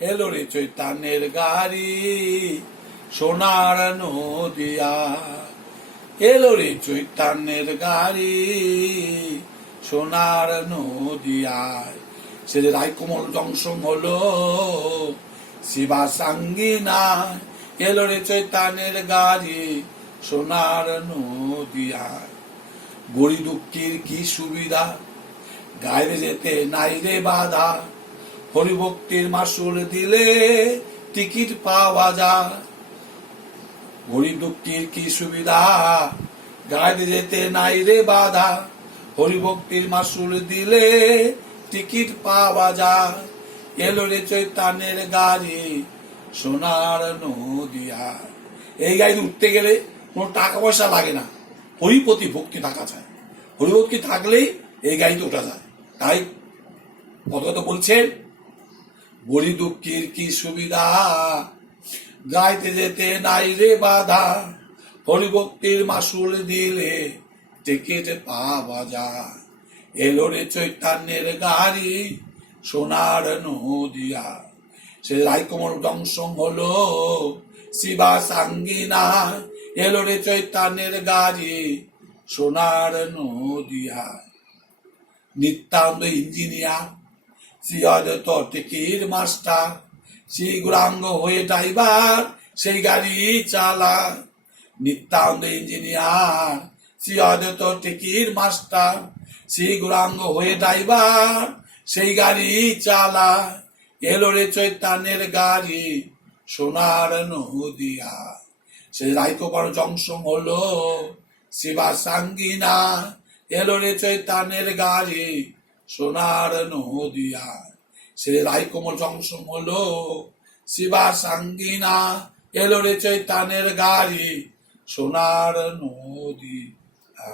এলো রে চৈতান্যের গাড়ি সোনার নদিয়া, এলো রে চৈতান্যের গাড়ি সোনার নদিয়ায়। সে যে রায়কমল জংশন হলো শিবা সাঙ্গিনায়, এলো রে চৈতান্যের গাড়ি সোনার নদিয়ায়। গরি দুঃখীর কি সুবিধা, গায়ে যেতে নাই রে বাধা, হরিভক্তির মাসুল দিলে টিকিট পাওয়া যায়। গরিব দুঃখীর কি সুবিধা, গায়ে যেতে নাই রে বাধা, হরিভক্তির মাসুল দিলে টিকিট পাওয়া যায়। এলো রে চৈতান্যের গাড়ি সোনার নদিয়া। এই গাড়ি উঠতে গেলে কোনো টাকা পয়সা লাগে না, হরিপতি ভক্তি থাকা চায়। হরিভক্তি থাকলেই এই গাড়িতে ওঠা যায়। তাই কত বলছেন, গরিব দুঃখীর কি সুবিধা, গাইতে যেতে নাই রে বাধা, হরিভক্তির মাসুল দিলে টিকিট পাওয়া যায়। এলো রে চৈতান্যের গাড়ি সোনার নদিয়া। সে রায়কমল জংশন হলো শিবা সাঙ্গিনা, এলো রে চৈতান্যের গাড়ি সোনার নদিয়া। নিত্যান্ত ইঞ্জিনিয়ার শ্রীয়দত্ত টিকির মাস্টার, শ্রী গৌরাঙ্গ হয়ে ড্রাইভার সেই গাড়ি চালায়। নিত্যান্ত ইঞ্জিনিয়ার শ্রীয়দত্ত টিকির মাস্টার, শ্রী গৌরাঙ্গ হয়ে ড্রাইভার সেই গাড়ি চালায়। এলো রে চৈতান্যের গাড়ি সোনার নদিয়া। সে রায়কমল জংশন হলো শিবা সাঙ্গিনা, এলো রে চৈতান্যের গাড়ি সোনার নদিয়া। সে রায়কমল জংশন হলো শিবা সাঙ্গিনা, এলো রে চৈতান্যের গাড়ি সোনার নদিয়া।